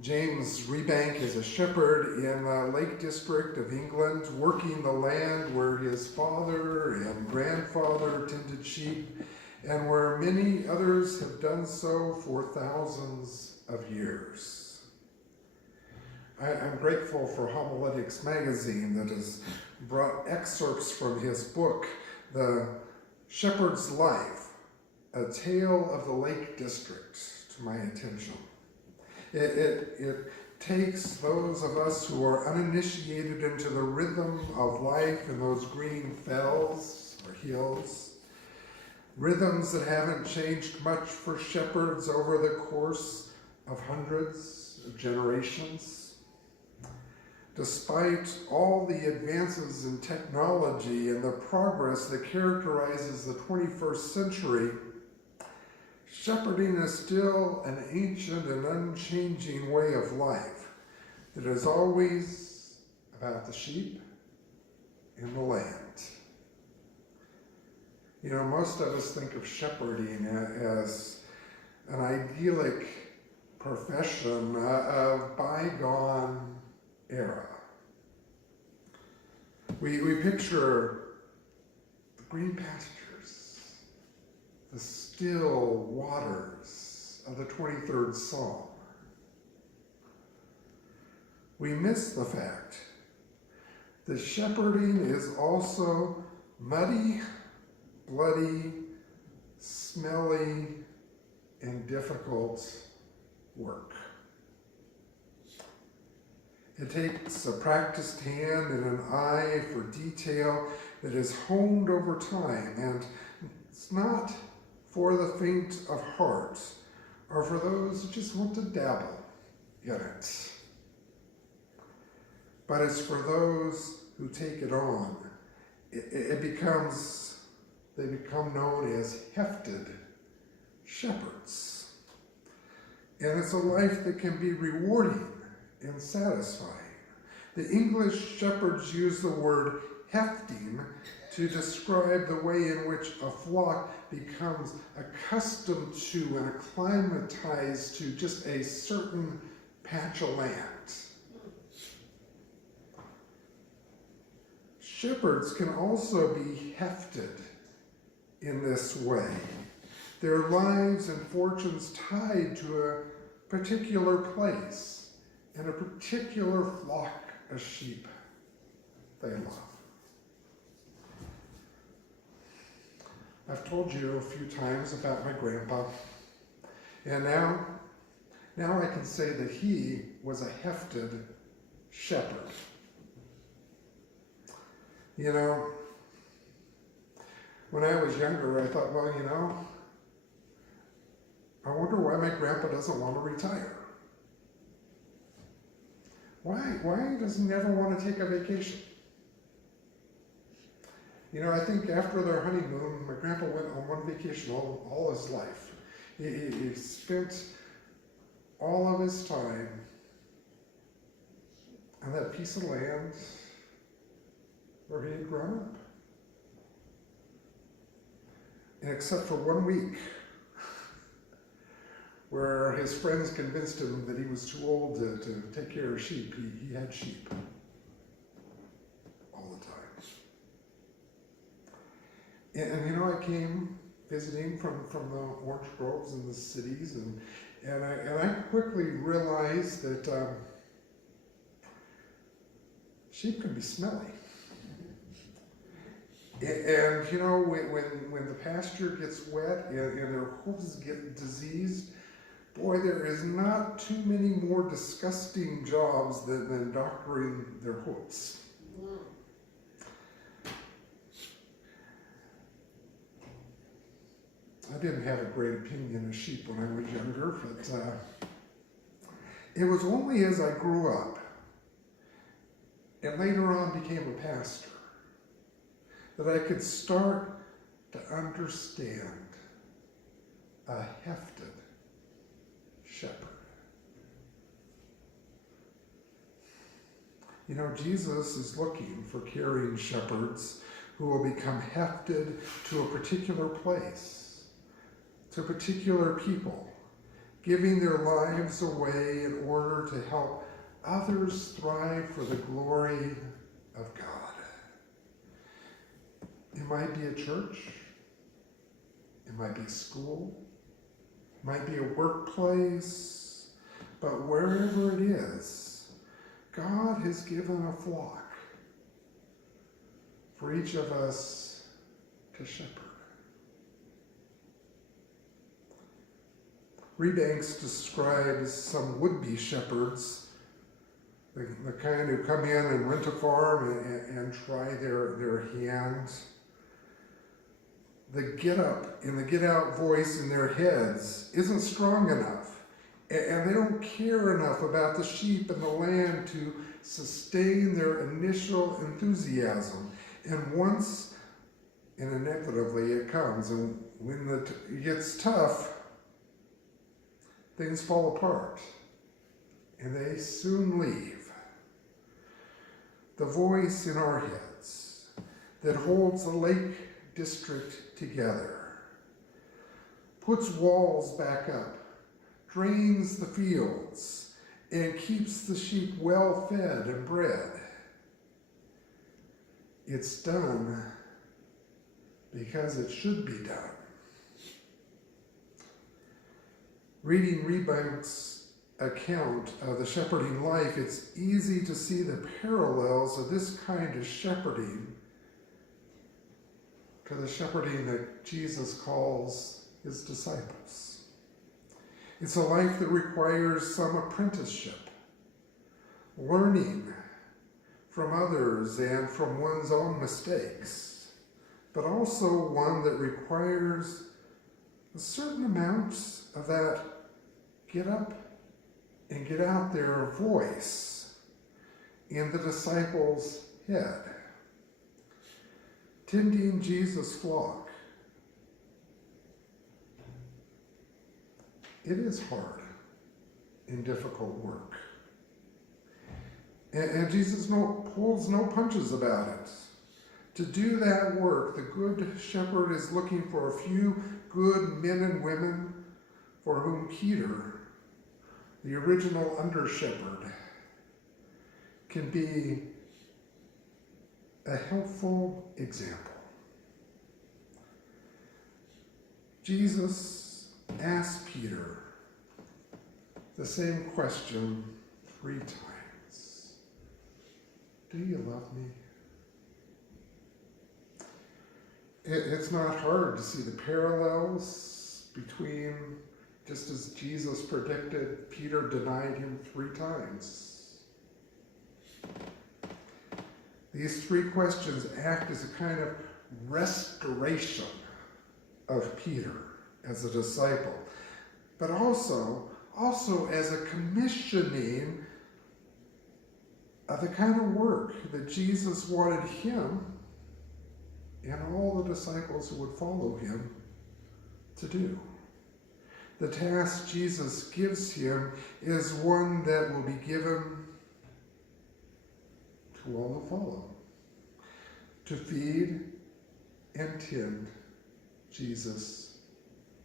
James Rebank is a shepherd in the Lake District of England, working the land where his father and grandfather tended sheep, and where many others have done so for thousands of years. I'm grateful for Homiletics magazine that has brought excerpts from his book, The Shepherd's Life, A Tale of the Lake District, to my attention. It takes those of us who are uninitiated into the rhythm of life in those green fells or hills, rhythms that haven't changed much for shepherds over the course of hundreds of generations. Despite all the advances in technology and the progress that characterizes the 21st century, shepherding is still an ancient and unchanging way of life that is always about the sheep and the land. You know, most of us think of shepherding as an idyllic profession of bygone era. We picture the green pastures, the still waters of the 23rd Psalm. We miss the fact that shepherding is also muddy, bloody, smelly, and difficult work. It takes a practiced hand and an eye for detail that is honed over time, and it's not for the faint of heart or for those who just want to dabble in it. But it's for those who take it on. They become known as Hefted Shepherds. And it's a life that can be rewarding and satisfying. The English shepherds use the word hefting to describe the way in which a flock becomes accustomed to and acclimatized to just a certain patch of land. Shepherds can also be hefted in this way. Their lives and fortunes tied to a particular place and a particular flock of sheep they love. I've told you a few times about my grandpa, and now I can say that he was a hefted shepherd. You know, when I was younger, I thought, well, you know, I wonder why my grandpa doesn't want to retire. Why does he never want to take a vacation? You know, I think after their honeymoon, my grandpa went on one vacation all his life. He spent all of his time on that piece of land where he had grown up. And except for 1 week, where his friends convinced him that he was too old to take care of sheep, he had sheep all the time. And you know, I came visiting from the orange groves and the cities, and I quickly realized that sheep can be smelly. And you know, when the pasture gets wet and their hooves get diseased, boy, there is not too many more disgusting jobs than doctoring their hooves. I didn't have a great opinion of sheep when I was younger, but it was only as I grew up and later on became a pastor that I could start to understand a hefted shepherd. You know, Jesus is looking for caring shepherds who will become hefted to a particular place, to particular people, giving their lives away in order to help others thrive for the glory of God. It might be a church, it might be a school, it might be a workplace, but wherever it is, God has given a flock for each of us to shepherd. Rebanks describes some would-be shepherds, the kind who come in and rent a farm and try their hand. The get up and the get out voice in their heads isn't strong enough, and they don't care enough about the sheep and the land to sustain their initial enthusiasm. And once, and inevitably it comes, and when it gets tough, things fall apart, and they soon leave. The voice in our heads that holds the Lake District together, puts walls back up, drains the fields, and keeps the sheep well fed and bred. It's done because it should be done. Reading Rebank's account of the shepherding life, it's easy to see the parallels of this kind of shepherding to the shepherding that Jesus calls his disciples. It's a life that requires some apprenticeship, learning from others and from one's own mistakes, but also one that requires a certain amount of that get up and get out there voice in the disciples' head. Tending Jesus' flock. It is hard and difficult work. And Jesus pulls no punches about it. To do that work, the good shepherd is looking for a few good men and women for whom Peter, the original under-shepherd, can be a helpful example. Jesus asked Peter the same question 3 times. Do you love me? It's not hard to see the parallels between, just as Jesus predicted, Peter denied him 3 times. These 3 questions act as a kind of restoration of Peter as a disciple, but also as a commissioning of the kind of work that Jesus wanted him and all the disciples who would follow him to do. The task Jesus gives him is one that will be given to all who follow, to feed and tend Jesus'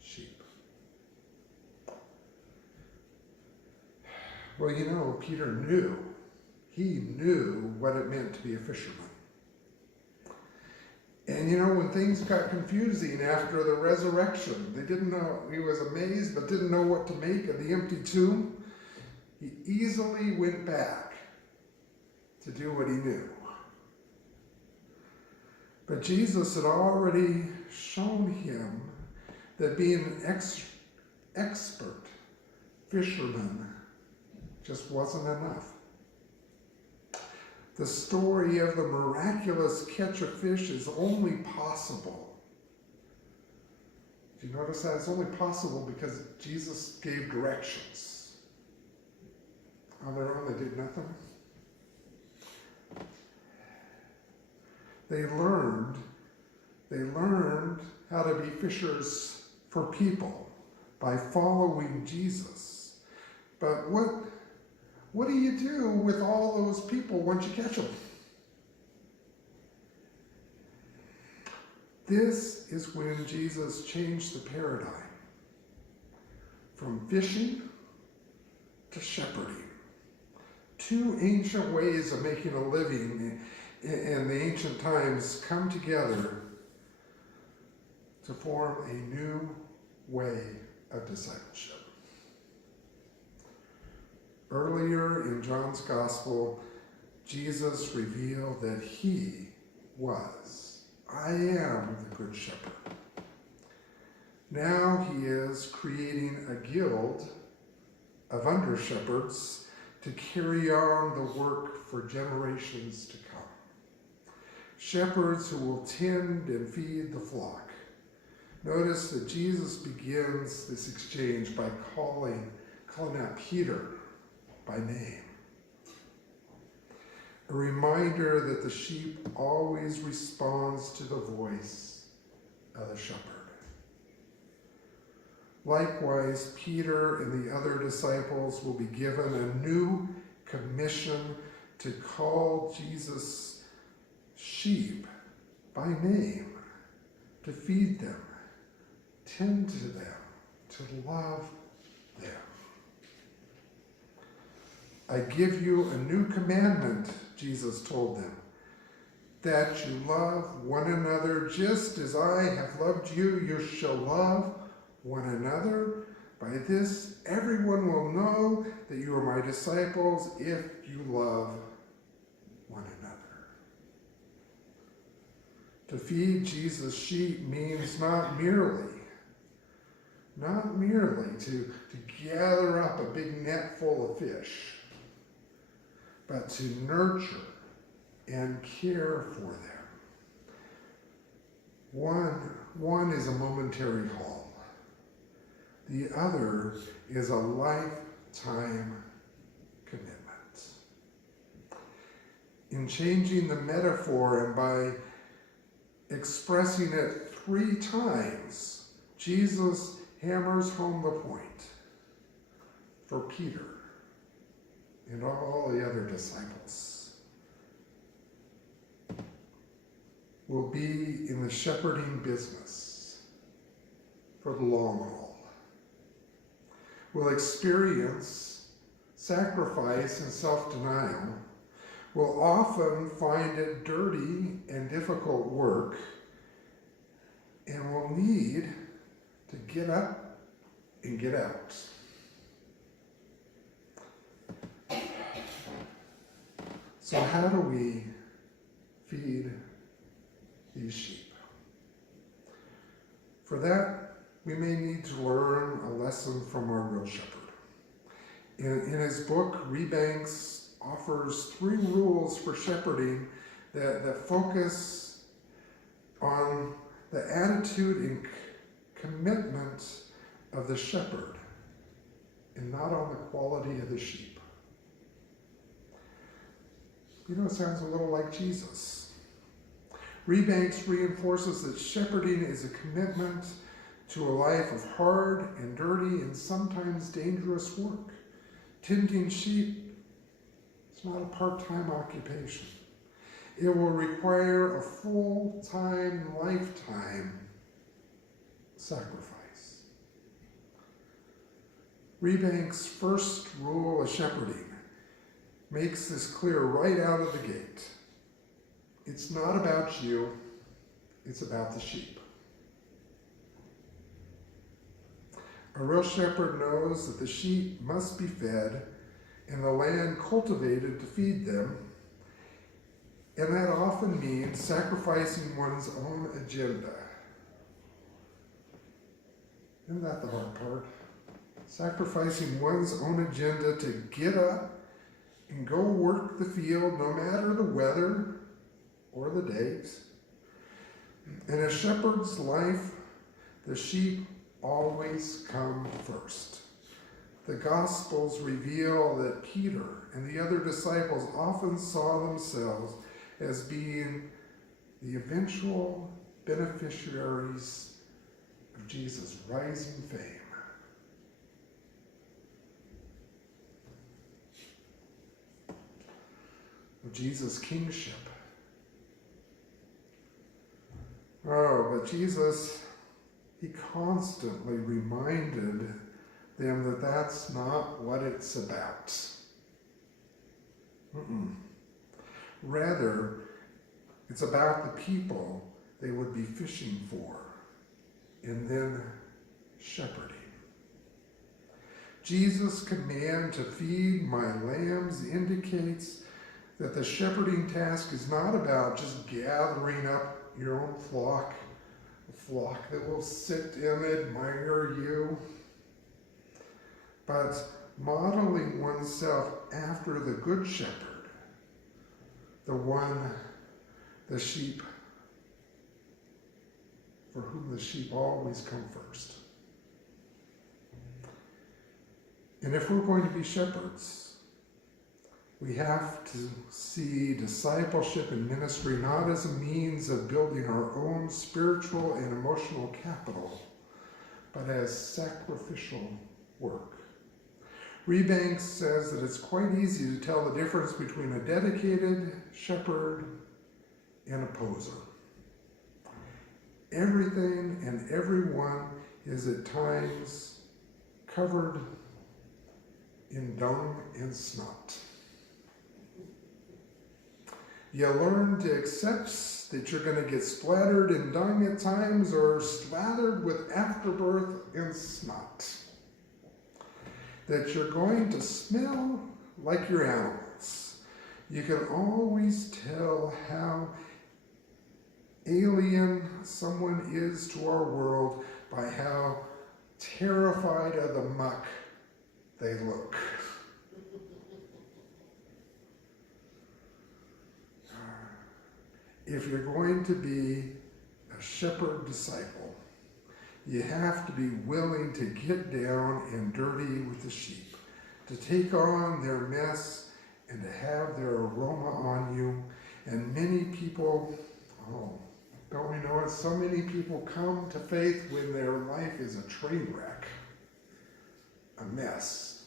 sheep. Well, you know, Peter knew. He knew what it meant to be a fisherman. And you know, when things got confusing after the resurrection, they didn't know, he was amazed but didn't know what to make of the empty tomb, he easily went back to do what he knew. But Jesus had already shown him that being an expert fisherman just wasn't enough. The story of the miraculous catch of fish is only possible. Do you notice that? It's only possible because Jesus gave directions. On their own, they did nothing. They learned how to be fishers for people by following Jesus. But what do you do with all those people once you catch them? This is when Jesus changed the paradigm from fishing to shepherding. Two ancient ways of making a living in the ancient times come together to form a new way of discipleship. Earlier in John's Gospel, Jesus revealed that he was, I am the Good Shepherd. Now he is creating a guild of under-shepherds to carry on the work for generations to come. Shepherds who will tend and feed the flock. Notice that Jesus begins this exchange by calling out Peter by name. A reminder that the sheep always responds to the voice of the shepherd. Likewise, Peter and the other disciples will be given a new commission to call Jesus' sheep by name, to feed them, tend to them, to love them. I give you a new commandment, Jesus told them, that you love one another just as I have loved you. You shall love one another. By this, everyone will know that you are my disciples if you love one another. To feed Jesus' sheep means not merely to gather up a big net full of fish, but to nurture and care for them. One is a momentary haul. The other is a lifetime commitment. In changing the metaphor and by expressing it 3 times, Jesus hammers home the point for Peter and all the other disciples. Will be in the shepherding business for the long haul. Will experience sacrifice and self-denial. Will often find it dirty and difficult work, and will need to get up and get out. So how do we feed these sheep? For that, we may need to learn a lesson from our real shepherd. In his book, Rebanks offers 3 rules for shepherding that focus on the attitude and commitment of the shepherd and not on the quality of the sheep. You know, it sounds a little like Jesus. Rebanks reinforces that shepherding is a commitment to a life of hard and dirty and sometimes dangerous work. Tending sheep is not a part-time occupation. It will require a full-time, lifetime sacrifice. Rebanks' first rule of shepherding makes this clear right out of the gate. It's not about you, it's about the sheep. A real shepherd knows that the sheep must be fed and the land cultivated to feed them, and that often means sacrificing one's own agenda. Isn't that the hard part? Sacrificing one's own agenda to get up and go work the field no matter the weather or the days. In a shepherd's life, the sheep always come first. The Gospels reveal that Peter and the other disciples often saw themselves as being the eventual beneficiaries of Jesus' rising fame. Of Jesus' kingship. Oh, but Jesus, he constantly reminded them that that's not what it's about. Rather, it's about the people they would be fishing for and then shepherding. Jesus' command to feed my lambs indicates that the shepherding task is not about just gathering up your own flock, a flock that will sit and admire you, but modeling oneself after the good shepherd, the sheep, for whom the sheep always come first. And if we're going to be shepherds, we have to see discipleship and ministry not as a means of building our own spiritual and emotional capital, but as sacrificial work. Rebanks says that it's quite easy to tell the difference between a dedicated shepherd and a poser. Everything and everyone is at times covered in dung and snot. You learn to accept that you're going to get splattered in dung at times or slathered with afterbirth and snot. That you're going to smell like your animals. You can always tell how alien someone is to our world by how terrified of the muck they look. If you're going to be a shepherd disciple, you have to be willing to get down and dirty with the sheep, to take on their mess and to have their aroma on you. And many people, don't we know it? So many people come to faith when their life is a train wreck, a mess.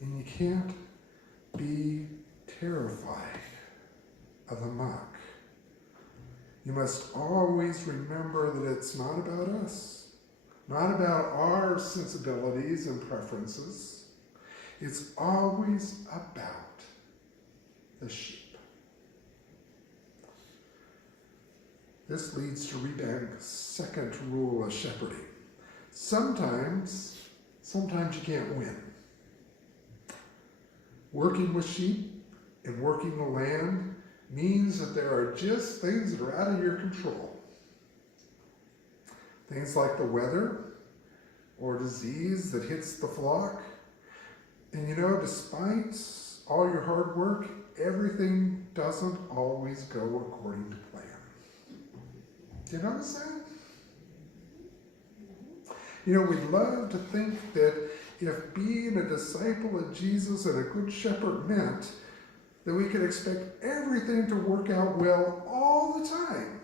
And you can't be terrified of the muck. You must always remember that it's not about us, not about our sensibilities and preferences. It's always about the sheep. This leads to Rebank's second rule of shepherding. Sometimes you can't win. Working with sheep and working the land means that there are just things that are out of your control. Things like the weather or disease that hits the flock. And despite all your hard work, everything doesn't always go according to plan. Do you notice that? We'd love to think that if being a disciple of Jesus and a good shepherd meant that we could expect everything to work out well all the time.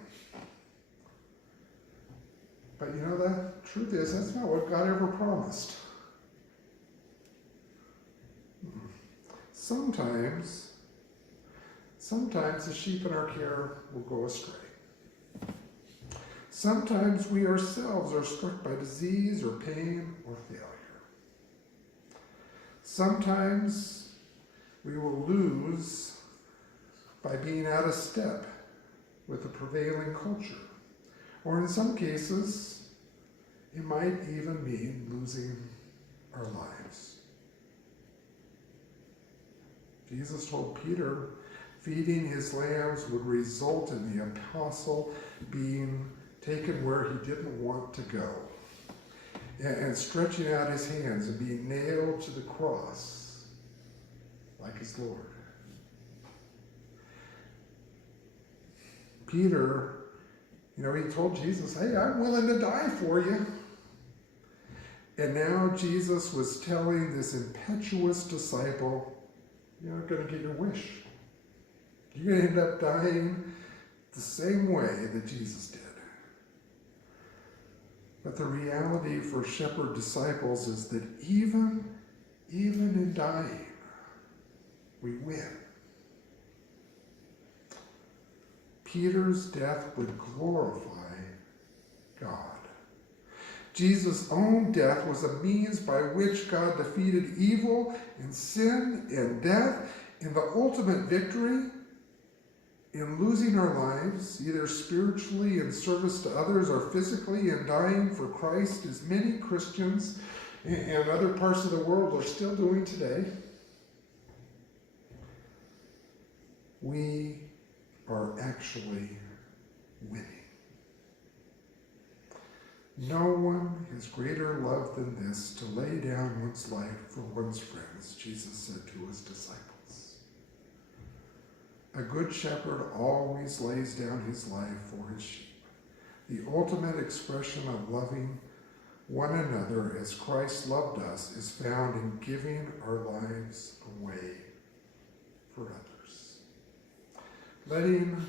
But the truth is, that's not what God ever promised. Sometimes the sheep in our care will go astray. Sometimes we ourselves are struck by disease or pain or failure. Sometimes we will lose by being out of step with the prevailing culture. Or in some cases, it might even mean losing our lives. Jesus told Peter feeding his lambs would result in the apostle being taken where he didn't want to go, and stretching out his hands and being nailed to the cross like his Lord. Peter, he told Jesus, hey, I'm willing to die for you. And now Jesus was telling this impetuous disciple, you're not going to get your wish. You're going to end up dying the same way that Jesus did. But the reality for shepherd disciples is that even in dying, we win. Peter's death would glorify God. Jesus' own death was a means by which God defeated evil and sin and death, and the ultimate victory in losing our lives, either spiritually in service to others or physically in dying for Christ, as many Christians and other parts of the world are still doing today. We are actually winning. No one has greater love than this, to lay down one's life for one's friends, Jesus said to his disciples. A good shepherd always lays down his life for his sheep. The ultimate expression of loving one another as Christ loved us is found in giving our lives away for others. Letting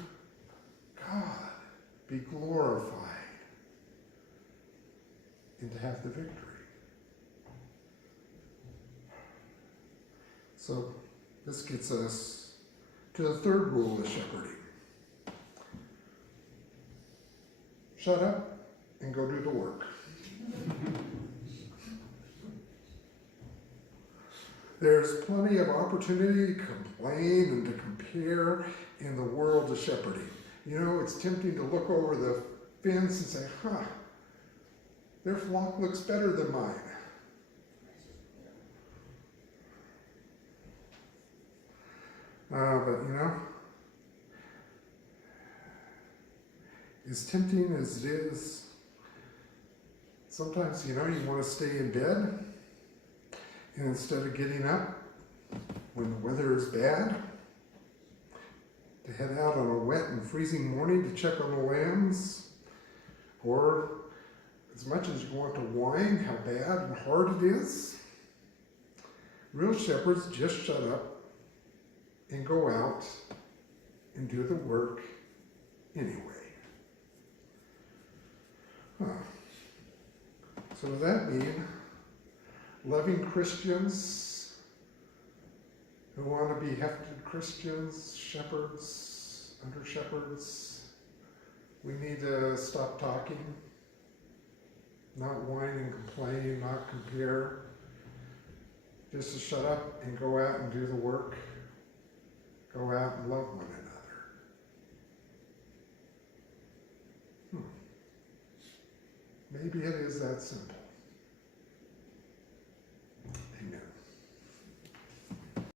God be glorified and to have the victory. So this gets us to the third rule of shepherding. Shut up and go do the work. There's plenty of opportunity to complain and to compare in the world of shepherding. You know, it's tempting to look over the fence and say, their flock looks better than mine. But you know, as tempting as it is, sometimes, you know, you want to stay in bed, and instead of getting up when the weather is bad, to head out on a wet and freezing morning to check on the lambs, or as much as you want to whine how bad and hard it is, real shepherds just shut up and go out and do the work anyway. So does that mean loving Christians who want to be hefted Christians, shepherds, under shepherds, we need to stop talking, not whine and complain, not compare, just to shut up and go out and do the work, go out and love one another. Maybe it is that simple.